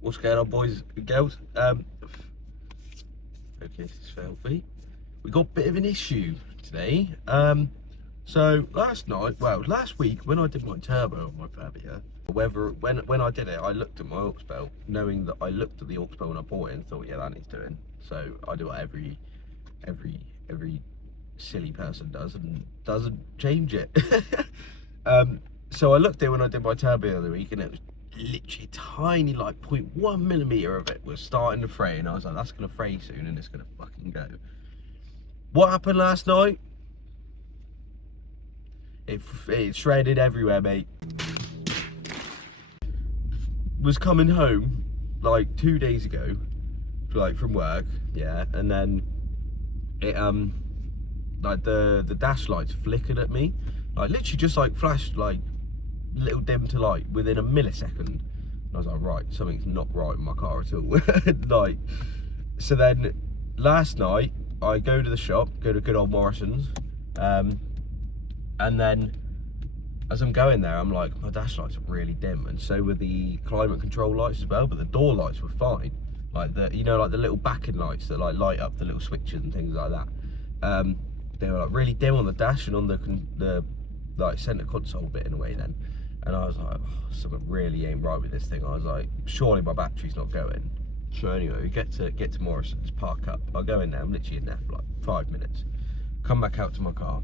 What's going on, boys and girls? Okay, this is filthy. We got a bit of an issue today. So last week when I did my turbo on my Fabia, when I did it, I looked at my aux belt, knowing that I looked at the aux belt when I bought it and thought, yeah, that needs doing. So I do what every silly person does and doesn't change it. So I looked at it when I did my turbo the other week, and it was literally tiny, like 0.1 millimeter of it was starting to fray, and I was like, that's gonna fray soon and it's gonna fucking go. What happened last night? It shredded everywhere, mate. Was coming home like 2 days ago, like from work, yeah, and then it like the dash lights flickered at me, like literally just like flashed like little dim to light within a millisecond. And I was like, right, something's not right with my car at all. Like, so then last night I go to the shop, go to good old Morrison's, and then as I'm going there, I'm like, my dash lights are really dim, and so were the climate control lights as well, but the door lights were fine. Like the, you know, like the little backing lights that like light up the little switches and things like that. They were like really dim on the dash and on the like center console bit in a way then. And I was like, oh, something really ain't right with this thing. I was like, surely my battery's not going. So anyway, we get to Morrison's, park up. I go in there, I'm literally in there for like 5 minutes. Come back out to my car.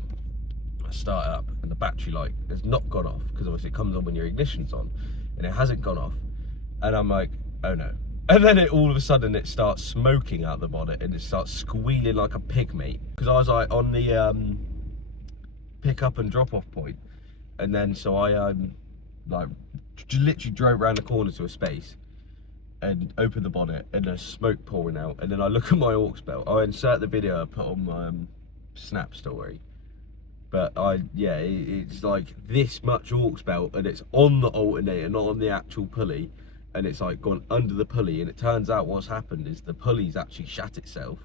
I start it up and the battery light has not gone off, because obviously it comes on when your ignition's on, and it hasn't gone off. And I'm like, oh no. And then all of a sudden it starts smoking out the bonnet and it starts squealing like a pig, mate. Because I was like on the pick up and drop off point, and then so I like literally drove around the corner to a space and opened the bonnet, and there's smoke pouring out. And then I look at my aux belt. I insert the video I put on my Snap story. But it's like this much aux belt, and it's on the alternator, not on the actual pulley, and it's like gone under the pulley. And it turns out what's happened is the pulley's actually shat itself.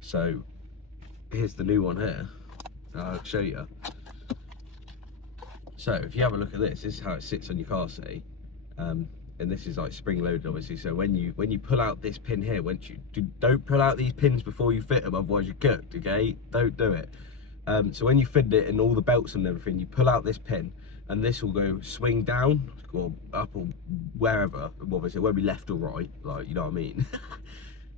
So here's the new one here. I'll show you. So if you have a look at this, this is how it sits on your car, say, and this is like spring loaded, obviously. So when you pull out this pin here, don't pull out these pins before you fit them, otherwise you're cooked. Okay, don't do it. So when you fit it and all the belts and everything, you pull out this pin, and this will go swing down or up or wherever. Obviously it won't be left or right, like, you know what I mean.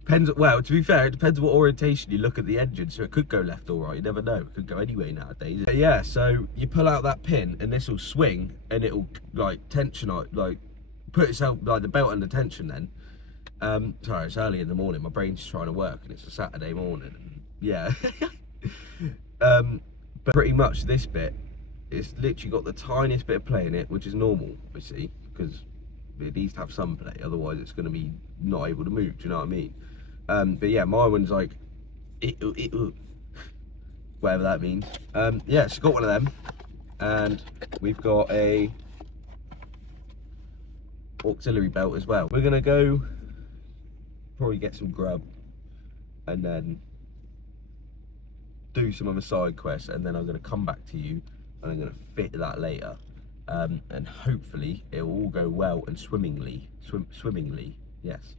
Depends, well, to be fair, it depends what orientation you look at the engine, so it could go left or right, you never know, it could go anyway nowadays. But yeah, so you pull out that pin and this will swing, and it'll like tension, like put itself, like the belt under tension then. Sorry, it's early in the morning, my brain's trying to work and it's a Saturday morning, and yeah. But pretty much this bit, it's literally got the tiniest bit of play in it, which is normal, obviously, because it needs to have some play, otherwise it's going to be not able to move, do you know what I mean? But yeah, my one's like, whatever that means. Yeah, so got one of them, and we've got a auxiliary belt as well. We're gonna go probably get some grub and then do some other side quests, and then I'm gonna come back to you and I'm gonna fit that later, and hopefully it will all go well and swimmingly, yes.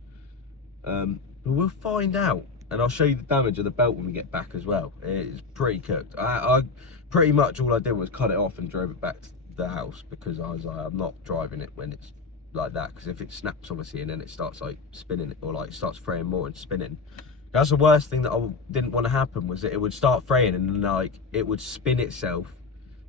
But we'll find out, and I'll show you the damage of the belt when we get back as well. It's pretty cooked. I pretty much all I did was cut it off and drove it back to the house, because I was like, I'm not driving it when it's like that, because if it snaps obviously and then it starts like spinning, or like starts fraying more and spinning, that's the worst thing that I didn't want to happen, was that it would start fraying and then like it would spin itself.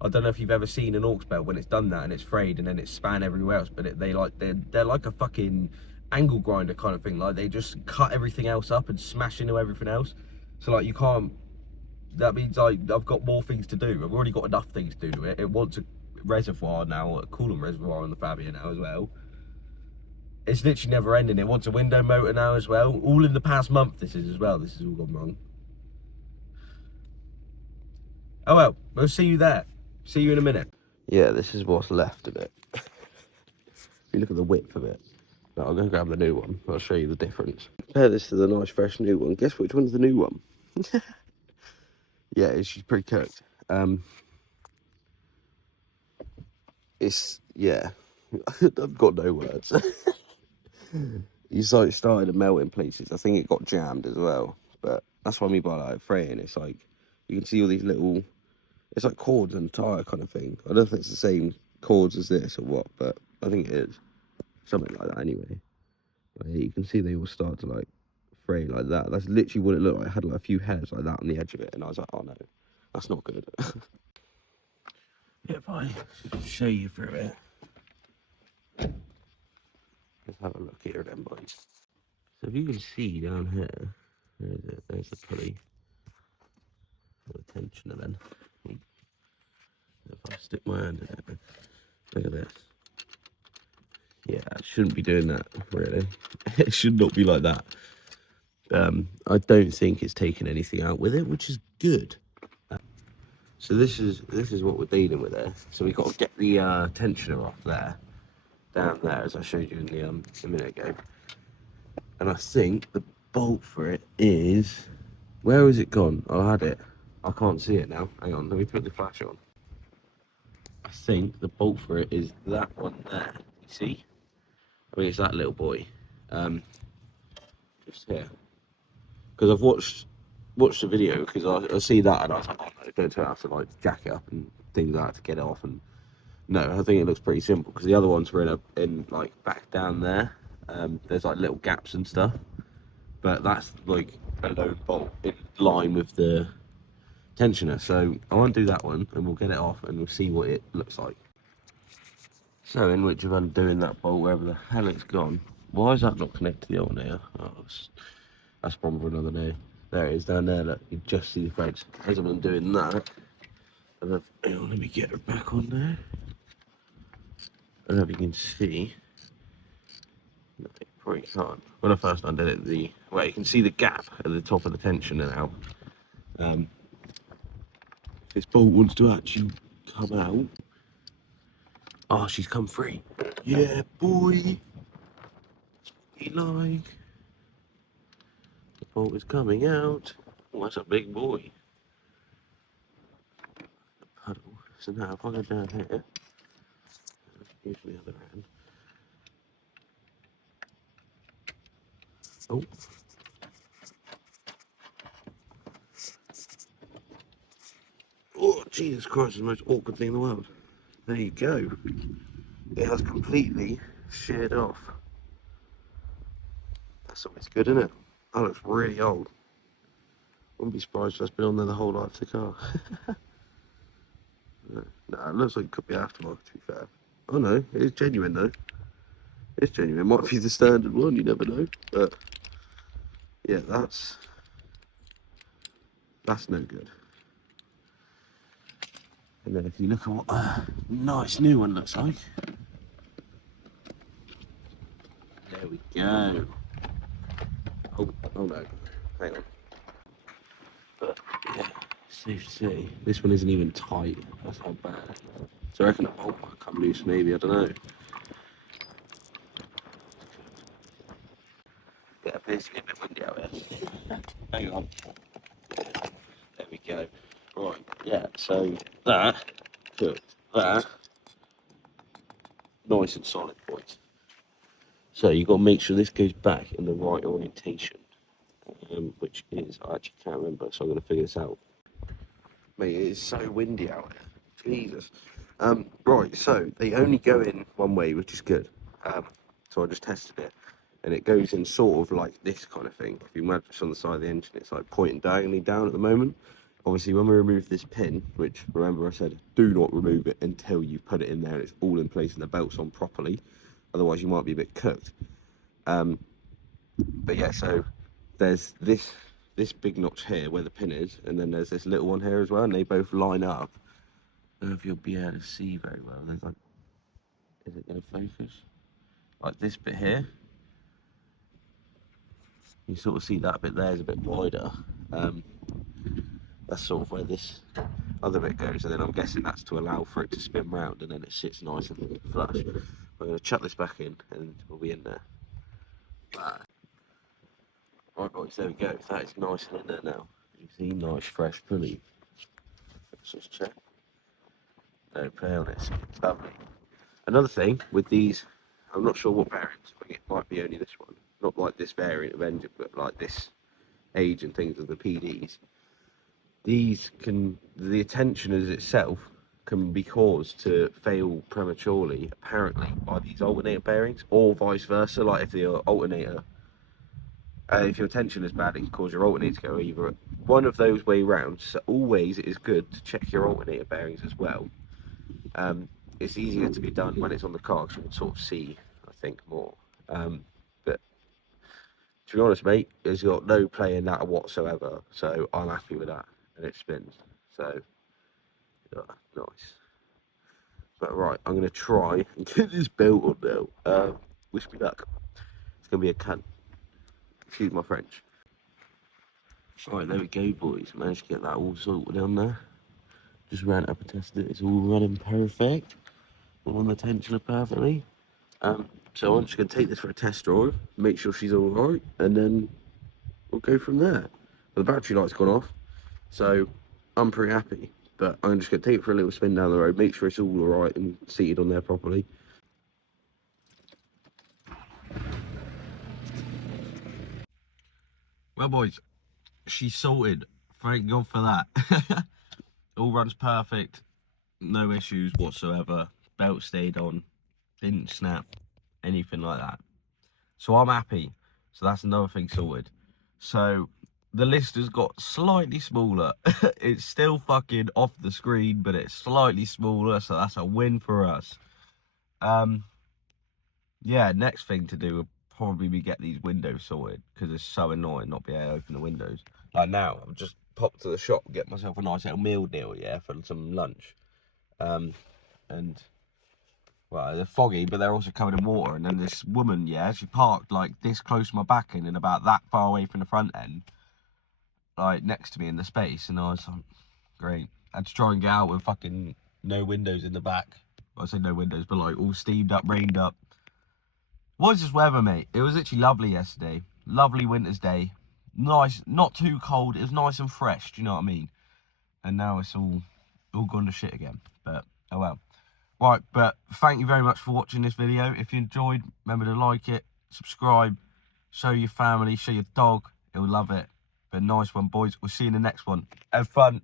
I don't know if you've ever seen an aux belt when it's done that and it's frayed and then it's span everywhere else, but they're like a fucking angle grinder kind of thing. Like they just cut everything else up and smash into everything else. So like you can't, that means like I've got more things to do. I've already got enough things to do to it. It wants a reservoir now, a coolant reservoir on the Fabia now as well. It's literally never ending. It wants a window motor now as well. All in the past month this is as well. This has all gone wrong. Oh well, we'll see you there. See you in a minute. Yeah, this is what's left of it. If you look at the width of it. But I'll go grab the new one. I'll show you the difference. Compare this to the nice fresh new one. Guess which one's the new one? Yeah, she's pretty cooked. It's, yeah. I've got no words. He's like started to melt in places. I think it got jammed as well. But that's what I mean by like fraying. It's like you can see all these little. It's like cords and tire kind of thing. I don't think it's the same cords as this or what, but I think it is something like that anyway. Like, you can see they all start to like fray like that. That's literally what it looked like. It had like a few hairs like that on the edge of it, and I was like, oh no, that's not good. If I show you through it, let's have a look here then, boys. So if you can see down here, there's the pulley, or the tensioner then. If I stick my hand in it, look at this. Yeah, I shouldn't be doing that, really. It should not be like that. I don't think it's taken anything out with it, which is good. So this is what we're dealing with there. So we've got to get the tensioner off there, down there, as I showed you in the a minute ago. And I think the bolt for it is, where has it gone? I had it. I can't see it now. Hang on, let me put the flash on. I think the bolt for it is that one there. You see? I mean, it's that little boy. Just here. Because I've watched the video, because I see that and I was like, oh no, don't have to like jack it up and things like that to get it off. And no, I think it looks pretty simple, because the other ones were in like back down there. There's like little gaps and stuff, but that's like a lone bolt in line with the tensioner. So I won't do that one, and we'll get it off and we'll see what it looks like. So in which of undoing that bolt, wherever the hell it's gone. Why is that not connected to the old one here? Oh, that's a problem for another day. There it is down there. Look, you just see the threads. As I'm undoing that, and hang on, let me get her back on there. I don't know if you can see. No, you probably can't. When I first undid it, well, you can see the gap at the top of the tensioner now. If this bolt wants to actually come out. Oh, she's come free. Yeah, boy. That's what we like. The bolt is coming out. Oh, that's a big boy. The puddle. So now if I go down here, use the other hand. Oh. Oh, Jesus Christ, it's the most awkward thing in the world. There you go. It has completely sheared off. That's always good, isn't it? That looks really old. Wouldn't be surprised if that's been on there the whole life of the car. No, it looks like it could be aftermarket, to be fair. Oh no, it is genuine though. It's genuine. It might be the standard one, you never know. But yeah, that's no good. And then if you look at what a nice new one looks like. There we go. Oh no, hang on. But yeah, safe to say, this one isn't even tight. That's how bad. So I reckon the bolt might come loose maybe, I don't know. Yeah, it appears to get a bit windy out here. Hang on. There we go. Right, yeah, so that cooked. That nice and solid points. So you've got to make sure this goes back in the right orientation, which is, I actually can't remember, so I'm going to figure this out. Mate, it is so windy out here. Jesus. Right, so they only go in one way, which is good. So I just tested it, and it goes in sort of like this kind of thing. If you imagine it's on the side of the engine, it's like pointing diagonally down at the moment. Obviously, when we remove this pin, which remember I said, do not remove it until you put it in there and it's all in place and the belt's on properly. Otherwise, you might be a bit cooked. But yeah, so there's this big notch here where the pin is, and then there's this little one here as well, and they both line up. I don't know if you'll be able to see very well. There's like, is it going to focus? Like this bit here. You sort of see that bit there is a bit wider. That's sort of where this other bit goes, and then I'm guessing that's to allow for it to spin round, and then it sits nice and flush. I'm going to chuck this back in, and we'll be in there. Right, boys, there we go. That is nice and in there now. You see, nice fresh pulley. Let's just check. No play on it. Lovely. Another thing with these, I'm not sure what variant. I think it might be only this one. not like this variant of engine, but like this age and things of the PDs, the tensioners itself can be caused to fail prematurely, apparently, by these alternator bearings, or vice versa. Like if the alternator, if your tension is bad, it can cause your alternator to go either one of those way round. So always it is good to check your alternator bearings as well. It's easier to be done when it's on the car because you can sort of see, I think, more. But to be honest, mate, it's got no play in that whatsoever. So I'm happy with that, and it spins. So yeah, nice. But right, I'm gonna try and get this built on now. Wish me luck. It's gonna be a cunt. Excuse my French. Right, there we go, boys. Managed to get that all sorted on there. Just ran it up and tested it. It's all running perfect. All on the tensioner perfectly. So I'm just gonna take this for a test drive, make sure she's all right, and then we'll go from there. But the battery light's gone off, so I'm pretty happy. But I'm just gonna take it for a little spin down the road, make sure it's all right and seated on there properly. Well, boys, she's sorted. Thank God for that. All runs perfect, no issues whatsoever. Belt stayed on, didn't snap, anything like that. So I'm happy. So that's another thing sorted. So the list has got slightly smaller. It's still fucking off the screen, but it's slightly smaller, so that's a win for us. Yeah, next thing to do will probably be get these windows sorted, because it's so annoying not being able to open the windows. Like now, I've just popped to the shop, get myself a nice little meal deal, yeah, for some lunch. And well, they're foggy, but they're also covered in water. And then this woman, yeah, she parked like this close to my back end and about that far away from the front end, like next to me in the space. And I was like, great. I had to try and get out with fucking no windows in the back. Well, I say no windows, but like all steamed up, rained up. What is this weather, mate? It was actually lovely yesterday. Lovely winter's day. Nice, not too cold. It was nice and fresh, do you know what I mean? And now it's all gone to shit again. But, oh well. Right, but thank you very much for watching this video. If you enjoyed, remember to like it, subscribe, show your family, show your dog. He'll love it. But nice one, boys. We'll see you in the next one. Have fun.